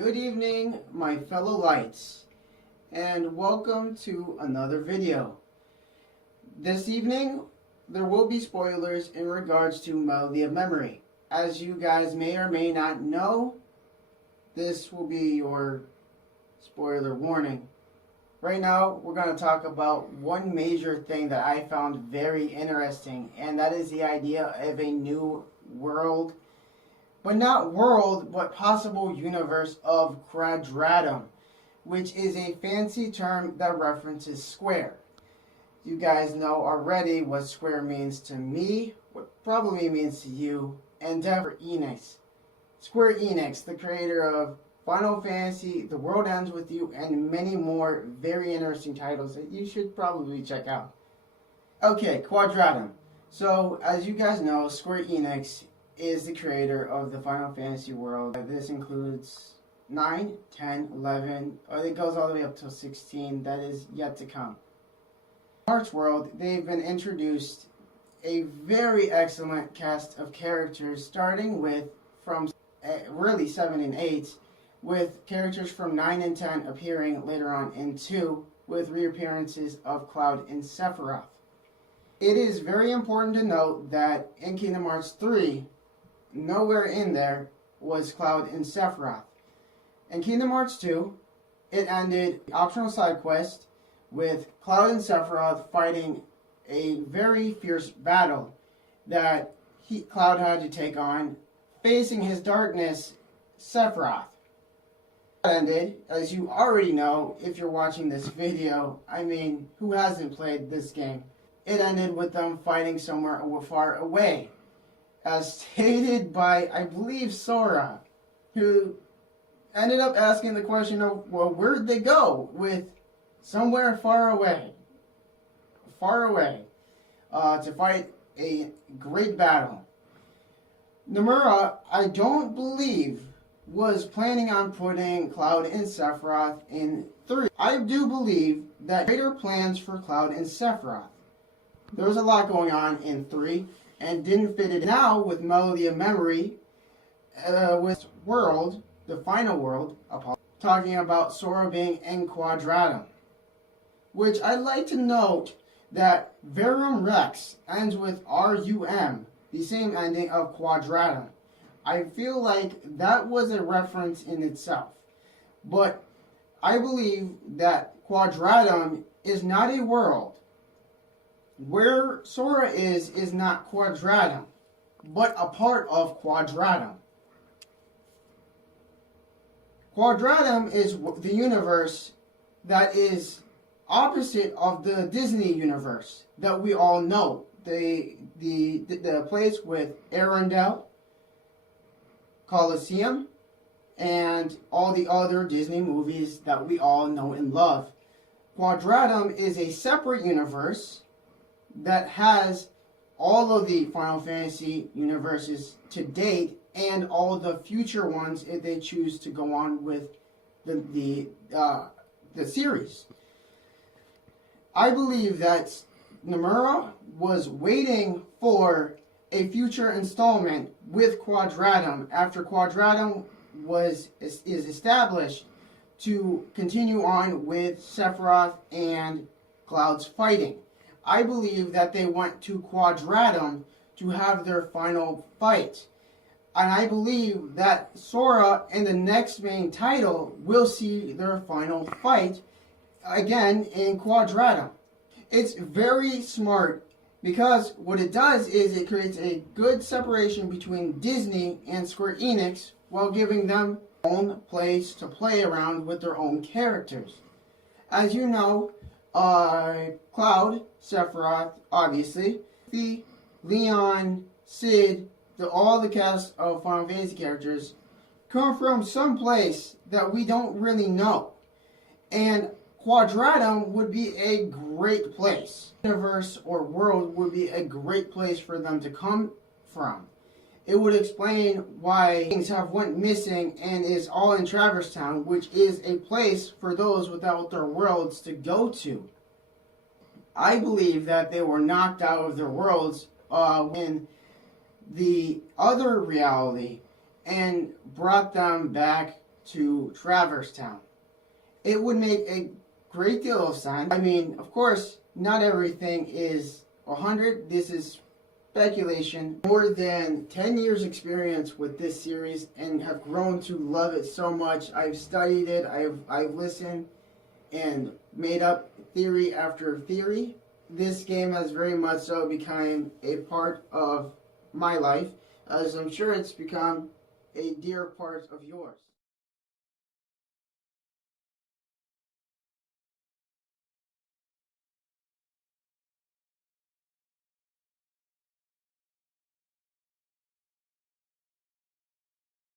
Good evening, my fellow lights, and welcome to another video. This evening, there will be spoilers in regards to Melody of Memory. As you guys may or may not know, this will be your spoiler warning. Right now, we're going to talk about one major thing that I found very interesting, and that is the idea of a new world. But not world, but possible universe of Quadratum, which is a fancy term that references square. You guys know already what square means to me, what probably means to you, and Square Enix. Square Enix, the creator of Final Fantasy, The World Ends With You, and many more very interesting titles that you should probably check out. Okay, Quadratum. So, as you guys know, Square Enix is the creator of the Final Fantasy world. This includes 9, 10, 11, it goes all the way up to 16, that is yet to come. Hearts world, they've been introduced a very excellent cast of characters, starting with from really 7 and 8, with characters from 9 and 10 appearing later on in 2, with reappearances of Cloud and Sephiroth. It is very important to note that in Kingdom Hearts 3, nowhere in there was Cloud and Sephiroth. In Kingdom Hearts 2, it ended the optional side quest with Cloud and Sephiroth fighting a very fierce battle that Cloud had to take on, facing his darkness, Sephiroth. It ended, as you already know if you're watching this video, who hasn't played this game? It ended with them fighting somewhere far away, as stated by, I believe, Sora, who ended up asking the question of, well, where'd they go with somewhere far away, to fight a great battle. Nomura, I don't believe, was planning on putting Cloud and Sephiroth in 3. I do believe that greater plans for Cloud and Sephiroth. There was a lot going on in 3, and didn't fit it now with Melody of Memory, with World, the final world, talking about Sora being in Quadratum. Which I'd like to note that Verum Rex ends with RUM, the same ending of Quadratum. I feel like that was a reference in itself. But I believe that Quadratum is not a world. Where Sora is not Quadratum, but a part of Quadratum. Quadratum is the universe that is opposite of the Disney universe that we all know. The place with Arendelle, Colosseum, and all the other Disney movies that we all know and love. Quadratum is a separate universe that has all of the Final Fantasy universes to date and all the future ones if they choose to go on with the series. I believe that Nomura was waiting for a future installment with Quadratum after Quadratum is established to continue on with Sephiroth and Cloud's fighting. I believe that they went to Quadratum to have their final fight. And I believe that Sora and the next main title will see their final fight again in Quadratum. It's very smart because what it does is it creates a good separation between Disney and Square Enix while giving them their own place to play around with their own characters. As you know, Cloud, Sephiroth, obviously, Leon, Sid, all the cast of Final Fantasy characters come from some place that we don't really know. And Quadratum would be a great place. Universe or world would be a great place for them to come from. It would explain why things have went missing and is all in Traverse Town, which is a place for those without their worlds to go to. I believe that they were knocked out of their worlds in the other reality and brought them back to Traverse Town. It would make a great deal of sense. I mean, of course, not everything is 100. This is speculation. More than 10 years experience with this series and have grown to love it so much. I've studied it, I've listened and made up theory after theory. This game has very much so become a part of my life, as I'm sure it's become a dear part of yours.